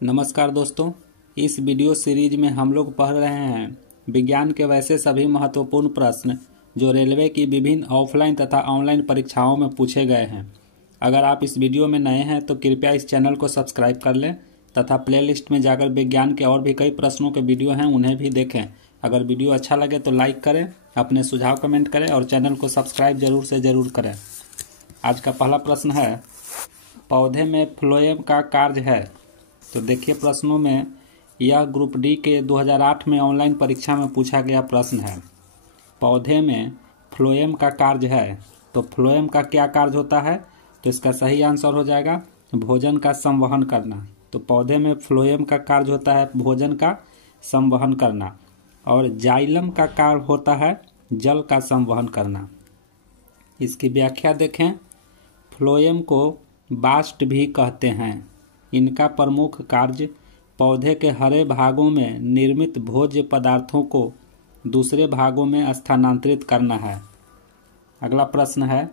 नमस्कार दोस्तों, इस वीडियो सीरीज में हम लोग पढ़ रहे हैं विज्ञान के वैसे सभी महत्वपूर्ण प्रश्न जो रेलवे की विभिन्न ऑफलाइन तथा ऑनलाइन परीक्षाओं में पूछे गए हैं। अगर आप इस वीडियो में नए हैं तो कृपया इस चैनल को सब्सक्राइब कर लें तथा प्लेलिस्ट में जाकर विज्ञान के और भी कई प्रश्नों के वीडियो हैं उन्हें भी देखें। अगर वीडियो अच्छा लगे तो लाइक करें, अपने सुझाव कमेंट करें और चैनल को सब्सक्राइब जरूर से जरूर करें। आज का पहला प्रश्न है, पौधे में फ्लोएम का कार्य है। तो देखिए प्रश्नों में, यह ग्रुप डी के 2008 में ऑनलाइन परीक्षा में पूछा गया प्रश्न है। पौधे में फ्लोएम का कार्य है, तो फ्लोएम का क्या कार्य होता है? तो इसका सही आंसर हो जाएगा भोजन का संवहन करना। तो पौधे में फ्लोएम का कार्य होता है भोजन का संवहन करना, और जाइलम का कार्य होता है जल का संवहन करना। इसकी व्याख्या देखें। फ्लोएम को बास्ट भी कहते हैं। इनका प्रमुख कार्य पौधे के हरे भागों में निर्मित भोज्य पदार्थों को दूसरे भागों में स्थानांतरित करना है। अगला प्रश्न है,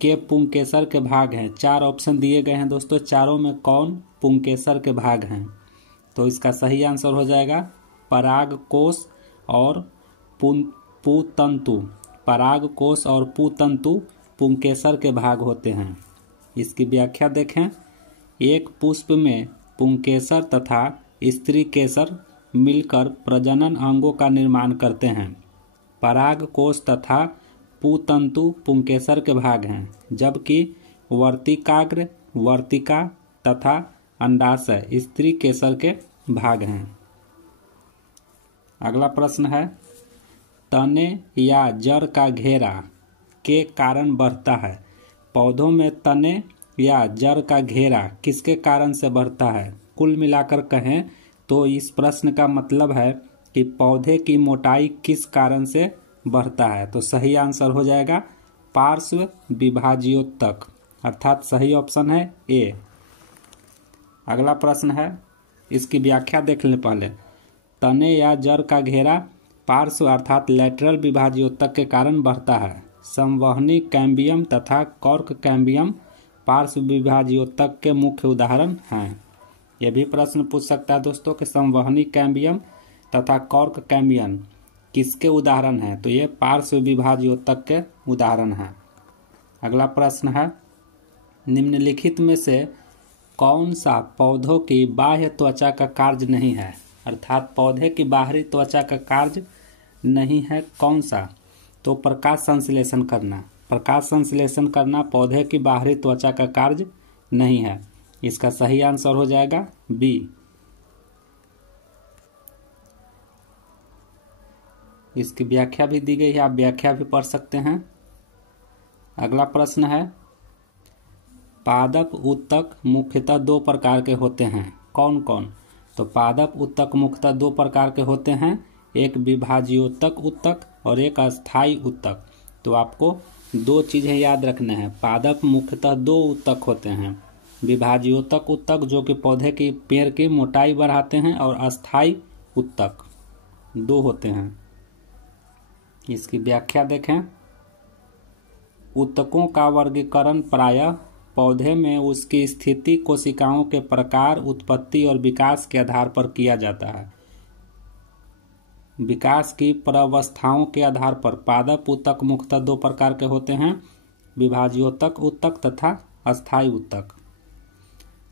के पुंकेसर के भाग हैं। 4 ऑप्शन दिए गए हैं दोस्तों, चारों में कौन पुंकेसर के भाग हैं? तो इसका सही आंसर हो जाएगा परागकोश और पुतंतु। परागकोश और पुतंतु पुंकेसर के भाग होते हैं। इसकी व्याख्या देखें। एक पुष्प में पुंकेसर तथा स्त्री केसर मिलकर प्रजनन अंगों का निर्माण करते हैं। परागकोश तथा पुतंतु पुंकेसर के भाग हैं, जबकि वर्तिकाग्र, वर्तिका तथा अंडाशय स्त्री केसर के भाग हैं। अगला प्रश्न है, तने या जड़ का घेरा के कारण बढ़ता है। पौधों में तने या जड़ का घेरा किसके कारण से बढ़ता है? कुल मिलाकर कहें तो इस प्रश्न का मतलब है कि पौधे की मोटाई किस कारण से बढ़ता है। तो सही आंसर हो जाएगा पार्श्व विभाज्योतक, अर्थात सही ऑप्शन है ए। अगला प्रश्न है, इसकी व्याख्या देख लें पहले। तने या जड़ का घेरा पार्श्व अर्थात लेटरल विभाज्योतक के कारण बढ़ता है। संवहनी कैम्बियम तथा कॉर्क कैम्बियम पार्श्व विभाज्योतक के मुख्य उदाहरण हैं। यह भी प्रश्न पूछ सकता है दोस्तों कि संवहनी कैम्बियम तथा कॉर्क कैम्बियम किसके उदाहरण हैं? तो ये पार्श्व विभाज्योतक के उदाहरण हैं। अगला प्रश्न है, निम्नलिखित में से कौन सा पौधों की बाह्य त्वचा का कार्य नहीं है? अर्थात पौधे की बाहरी त्वचा का कार्य नहीं है कौन सा? तो प्रकाश संश्लेषण करना। प्रकाश संश्लेषण करना पौधे की बाहरी त्वचा का कार्य नहीं है। इसका सही आंसर हो जाएगा बी। इसकी व्याख्या भी दी गई है, आप व्याख्या भी पढ़ सकते हैं। अगला प्रश्न है, पादप उत्तक मुख्यतः 2 प्रकार के होते हैं। कौन कौन? तो पादप उत्तक मुख्यतः 2 प्रकार के होते हैं, एक विभाज्योतक उत्तक और एक अस्थायी उत्तक। तो आपको 2 चीजें याद रखने हैं। पादप मुख्यतः 2 उत्तक होते हैं, विभाज्योतक उत्तक जो कि पौधे की पेड़ की मोटाई बढ़ाते हैं, और अस्थायी उत्तक 2 होते हैं। इसकी व्याख्या देखें। उत्तकों का वर्गीकरण प्रायः पौधे में उसकी स्थिति, कोशिकाओं के प्रकार, उत्पत्ति और विकास के आधार पर किया जाता है। विकास की प्रावस्थाओं के आधार पर पादप उत्तक मुख्यतः 2 प्रकार के होते हैं, विभाज्योतक उत्तक तथा अस्थायी उत्तक।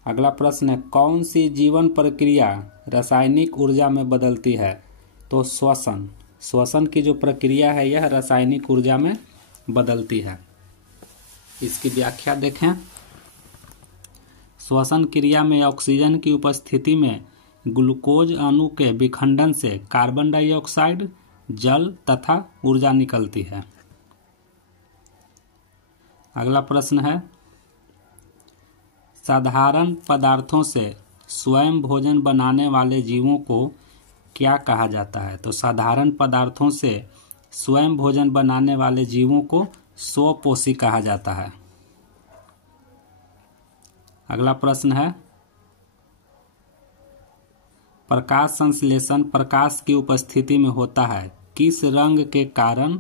अगला प्रश्न है, कौन सी जीवन प्रक्रिया रासायनिक ऊर्जा में बदलती है? तो श्वसन। श्वसन की जो प्रक्रिया है यह रासायनिक ऊर्जा में बदलती है। इसकी व्याख्या देखें। श्वसन क्रिया में ऑक्सीजन की उपस्थिति में ग्लूकोज अणु के विखंडन से कार्बन डाइऑक्साइड, जल तथा ऊर्जा निकलती है। अगला प्रश्न है, साधारण पदार्थों से स्वयं भोजन बनाने वाले जीवों को क्या कहा जाता है? तो साधारण पदार्थों से स्वयं भोजन बनाने वाले जीवों को स्वपोषी कहा जाता है। अगला प्रश्न है, प्रकाश संश्लेषण प्रकाश की उपस्थिति में होता है। किस रंग के कारण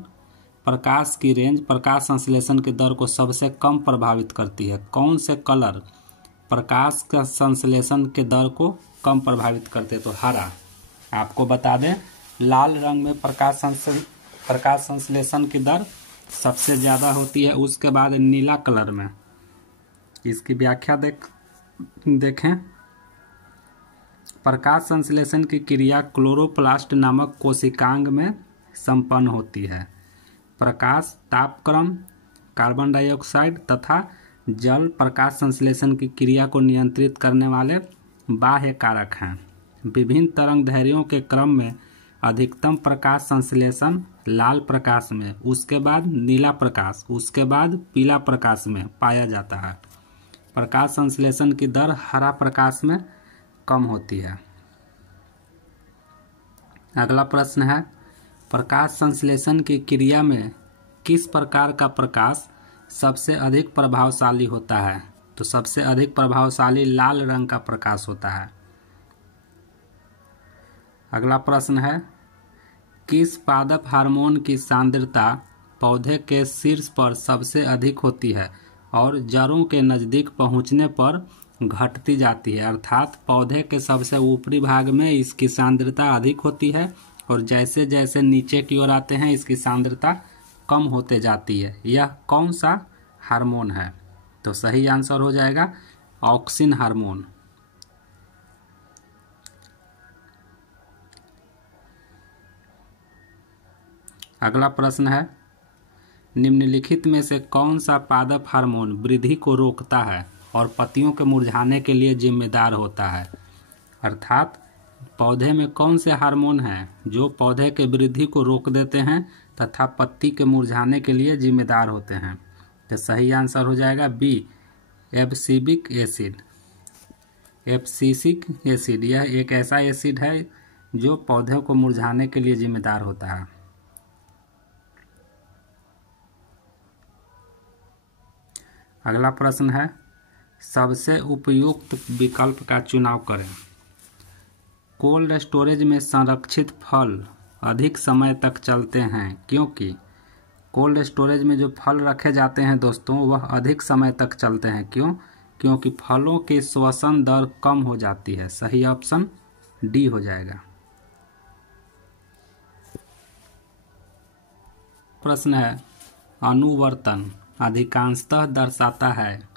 प्रकाश की रेंज प्रकाश संश्लेषण की दर को सबसे कम प्रभावित करती है? कौन से कलर प्रकाश का संश्लेषण के दर को कम प्रभावित करते, तो हरा। आपको बता दें लाल रंग में प्रकाश संश्लेषण की दर सबसे ज़्यादा होती है, उसके बाद नीला कलर में। इसकी व्याख्या देखें। प्रकाश संश्लेषण की क्रिया क्लोरोप्लास्ट नामक कोशिकांग में संपन्न होती है। प्रकाश तापक्रम, कार्बन डाइऑक्साइड तथा जल प्रकाश संश्लेषण की क्रिया को नियंत्रित करने वाले बाह्य कारक हैं। विभिन्न तरंग दैर्ध्यों के क्रम में अधिकतम प्रकाश संश्लेषण लाल प्रकाश में, उसके बाद नीला प्रकाश, उसके बाद पीला प्रकाश में पाया जाता है। प्रकाश संश्लेषण की दर हरा प्रकाश में कम होती है। अगला प्रश्न है, प्रकाश संश्लेषण की क्रिया में किस प्रकार का प्रकाश सबसे अधिक प्रभावशाली होता है? तो सबसे अधिक प्रभावशाली लाल रंग का प्रकाश होता है। अगला प्रश्न है, किस पादप हार्मोन की सांद्रता पौधे के शीर्ष पर सबसे अधिक होती है और जड़ों के नज़दीक पहुंचने पर घटती जाती है? अर्थात पौधे के सबसे ऊपरी भाग में इसकी सांद्रता अधिक होती है और जैसे जैसे नीचे की ओर आते हैं इसकी सांद्रता कम होते जाती है। यह कौन सा हार्मोन है? तो सही आंसर हो जाएगा ऑक्सिन हार्मोन। अगला प्रश्न है, निम्नलिखित में से कौन सा पादप हार्मोन वृद्धि को रोकता है और पत्तियों के मुरझाने के लिए जिम्मेदार होता है? अर्थात पौधे में कौन से हार्मोन हैं जो पौधे के वृद्धि को रोक देते हैं तथा पत्ती के मुरझाने के लिए जिम्मेदार होते हैं? तो सही आंसर हो जाएगा B, abscisic acid. Abscisic acid यह एक ऐसा एसिड है जो पौधों को मुरझाने के लिए जिम्मेदार होता है। अगला प्रश्न है, सबसे उपयुक्त विकल्प का चुनाव करें। कोल्ड स्टोरेज में संरक्षित फल अधिक समय तक चलते हैं क्योंकि कोल्ड स्टोरेज में जो फल रखे जाते हैं दोस्तों वह अधिक समय तक चलते हैं। क्यों? क्योंकि फलों की श्वसन दर कम हो जाती है। सही ऑप्शन डी हो जाएगा। प्रश्न है, अनुवर्तन अधिकांशतः दर्शाता है,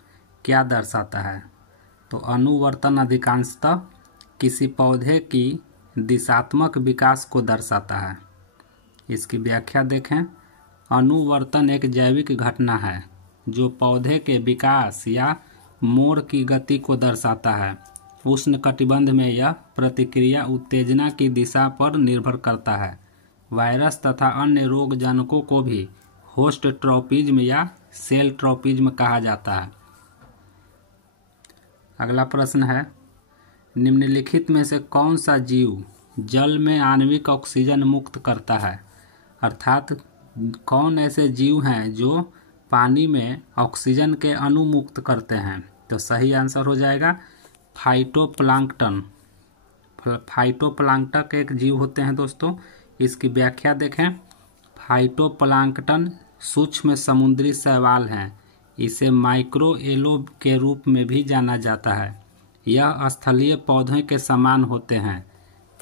क्या दर्शाता है? तो अनुवर्तन अधिकांशतः किसी पौधे की दिशात्मक विकास को दर्शाता है। इसकी व्याख्या देखें। अनुवर्तन एक जैविक घटना है जो पौधे के विकास या मोड़ की गति को दर्शाता है। उष्णकटिबंध में यह प्रतिक्रिया उत्तेजना की दिशा पर निर्भर करता है। वायरस तथा अन्य रोगजनकों को भी होस्ट ट्रोपिज्म या सेल ट्रोपिज्म कहा जाता है। अगला प्रश्न है, निम्नलिखित में से कौन सा जीव जल में आणविक ऑक्सीजन मुक्त करता है? अर्थात कौन ऐसे जीव हैं जो पानी में ऑक्सीजन के अणु मुक्त करते हैं? तो सही आंसर हो जाएगा फाइटोप्लांक्टन। फाइटोप्लांक्टन एक जीव होते हैं दोस्तों। इसकी व्याख्या देखें। फाइटोप्लांक्टन सूक्ष्म समुद्री शैवाल हैं। इसे माइक्रो एल्गे के रूप में भी जाना जाता है। यह स्थलीय पौधों के समान होते हैं।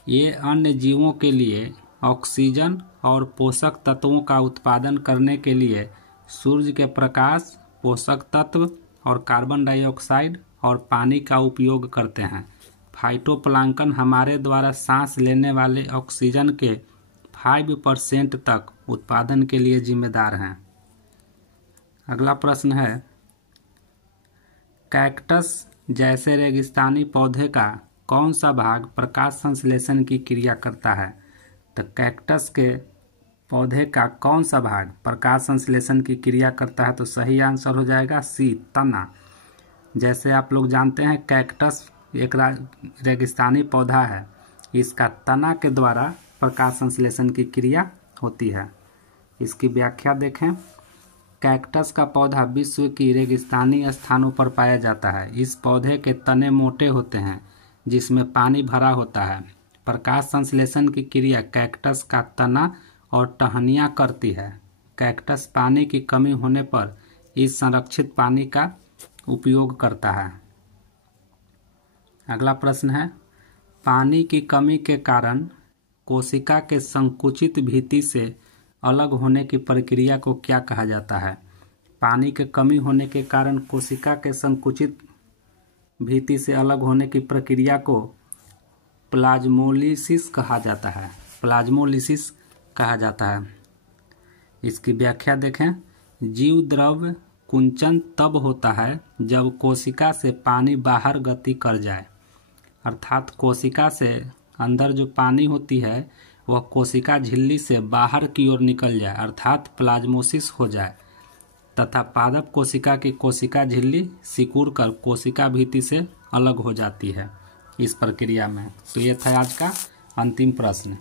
ये अन्य जीवों के लिए ऑक्सीजन और पोषक तत्वों का उत्पादन करने के लिए सूर्य के प्रकाश, पोषक तत्व और कार्बन डाइऑक्साइड और पानी का उपयोग करते हैं। फाइटोप्लांक्टन हमारे द्वारा सांस लेने वाले ऑक्सीजन के 5% तक उत्पादन के लिए जिम्मेदार हैं। अगला प्रश्न है, कैक्टस जैसे रेगिस्तानी पौधे का कौन सा भाग प्रकाश संश्लेषण की क्रिया करता है? तो कैक्टस के पौधे का कौन सा भाग प्रकाश संश्लेषण की क्रिया करता है? तो सही आंसर हो जाएगा सी, तना। जैसे आप लोग जानते हैं कैक्टस एक रेगिस्तानी पौधा है। इसका तना के द्वारा प्रकाश संश्लेषण की क्रिया होती है। इसकी व्याख्या देखें। कैक्टस का पौधा विश्व की रेगिस्तानी स्थानों पर पाया जाता है। इस पौधे के तने मोटे होते हैं जिसमें पानी भरा होता है। प्रकाश संश्लेषण की क्रिया कैक्टस का तना और टहनियाँ करती है। कैक्टस पानी की कमी होने पर इस संरक्षित पानी का उपयोग करता है। अगला प्रश्न है, पानी की कमी के कारण कोशिका के संकुचित भित्ति से अलग होने की प्रक्रिया को क्या कहा जाता है? पानी की कमी होने के कारण कोशिका के संकुचित भित्ति से अलग होने की प्रक्रिया को प्लाज्मोलिसिस कहा जाता है। प्लाज्मोलिसिस कहा जाता है। इसकी व्याख्या देखें, जीव द्रव्य कुंचन तब होता है जब कोशिका से पानी बाहर गति कर जाए, अर्थात कोशिका से अंदर जो पानी होती है वह कोशिका झिल्ली से बाहर की ओर निकल जाए, अर्थात प्लाज्मोसिस हो जाए, तथा पादप कोशिका की कोशिका झिल्ली सिकुड़ कर कोशिका भित्ति से अलग हो जाती है इस प्रक्रिया में। तो ये था आज का अंतिम प्रश्न।